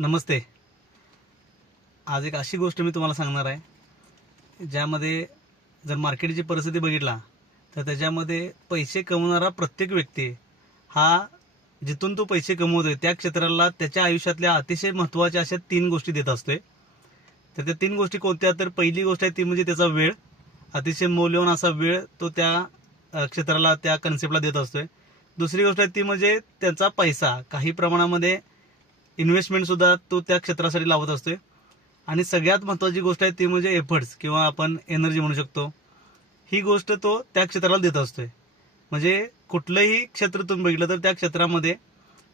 नमस्ते. आज एक अशी गोष्ट मी तुम्हाला सांगणार आहे ज्यामध्ये जर मार्केटची परिस्थिती बघितला तर त्याच्यामध्ये पैसे कमवणारा प्रत्येक व्यक्ती हा जिथून तो पैसे कमवतोय त्या क्षेत्राला त्याच्या आयुष्यातल्या अतिशय महत्त्वाच्या अशा 3 गोष्टी देत असतोय. तर त्या 3 गोष्टी कोणत्या? तर पहिली गोष्ट आहे ती म्हणजे त्याचा वेळ. अतिशय मौल्यवान असा वेळ तो त्या क्षेत्राला त्या कन्सेप्टला देत असतोय. दुसरी गोष्ट आहे ती म्हणजे त्याचा पैसा. काही प्रमाणामध्ये इन्व्हेस्टमेंट सुद्धा तो त्या क्षेत्रासाठी लावत असतोय. आणि सगळ्यात महत्त्वाची गोष्ट आहे ती म्हणजे एफर्ट्स किंवा आपण एनर्जी म्हणू शकतो. ही गोष्ट तो त्या क्षेत्राला देत असतोय. म्हणजे कुठलंही क्षेत्र तुम्ही बघितलं तर त्या क्षेत्रामध्ये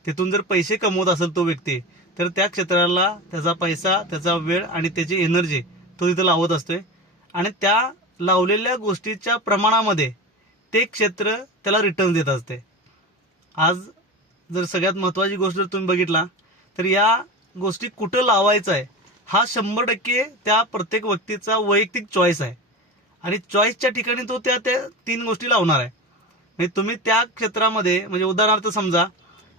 तिथून जर पैसे कमवत असेल तो व्यक्ती तर त्या क्षेत्राला त्याचा पैसा, त्याचा वेळ आणि त्याची एनर्जी तो तिथं लावत असतोय. आणि त्या लावलेल्या गोष्टीच्या प्रमाणामध्ये ते क्षेत्र त्याला रिटर्न देत असते. आज जर सगळ्यात महत्त्वाची गोष्ट जर तुम्ही बघितला तर या गोष्टी कुठं लावायचं आहे हा 100% त्या प्रत्येक व्यक्तीचा वैयक्तिक चॉईस आहे. आणि चॉईसच्या ठिकाणी तो त्या 3 गोष्टी लावणार आहे. म्हणजे तुम्ही त्या क्षेत्रामध्ये म्हणजे उदाहरणार्थ समजा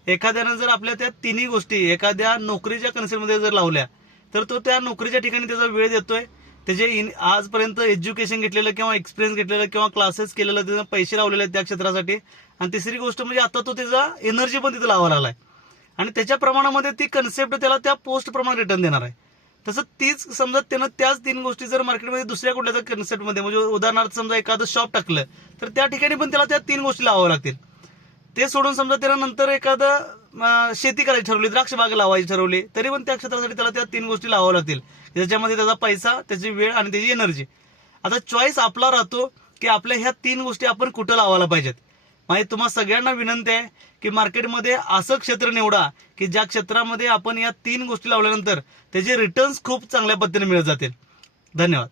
एखाद्यानं जर आपल्या त्या 3ही गोष्टी एखाद्या नोकरीच्या कन्सेप्टमध्ये जर लावल्या तर तो त्या नोकरीच्या ठिकाणी त्याचा वेळ देतोय. त्याचे आजपर्यंत एज्युकेशन घेतलेलं किंवा एक्सपिरियन्स घेतलेलं किंवा क्लासेस केलेलं त्यानं पैसे लावलेले आहेत त्या क्षेत्रासाठी. आणि तिसरी गोष्ट म्हणजे आता तो त्याचा एनर्जी पण तिथे लावायला लागलाय आणि त्याच्या प्रमाणामध्ये ती कन्सेप्ट त्याला त्या पोस्ट प्रमाणे रिटर्न देणार आहे. तसं तीच समजा त्यानं त्याच 3 गोष्टी जर मार्केटमध्ये दुसऱ्या कुठल्या कन्सेप्टमध्ये म्हणजे उदाहरणार्थ समजा एखादं शॉप टाकलं तर त्या ठिकाणी पण त्याला त्या 3 गोष्टी लावाव्या लागतील. ते सोडून समजा त्यानं नंतर एखादं शेती करायची ठरवली, द्राक्ष बाग लावायची ठरवली तरी पण त्या क्षेत्रासाठी त्याला त्या 3 गोष्टी लावाव्या लागतील. त्याच्यामध्ये त्याचा पैसा, त्याची वेळ आणि त्याची एनर्जी. आता चॉईस आपला राहतो की आपल्या ह्या 3 गोष्टी आपण कुठं लावायला पाहिजेत. म्हणजे तुम्हाला सगळ्यांना विनंती आहे की मार्केटमध्ये असं क्षेत्र निवडा की ज्या क्षेत्रामध्ये आपण या 3 गोष्टी लावल्यानंतर त्याचे रिटर्न्स खूप चांगल्या पद्धतीने मिळत जातील. धन्यवाद.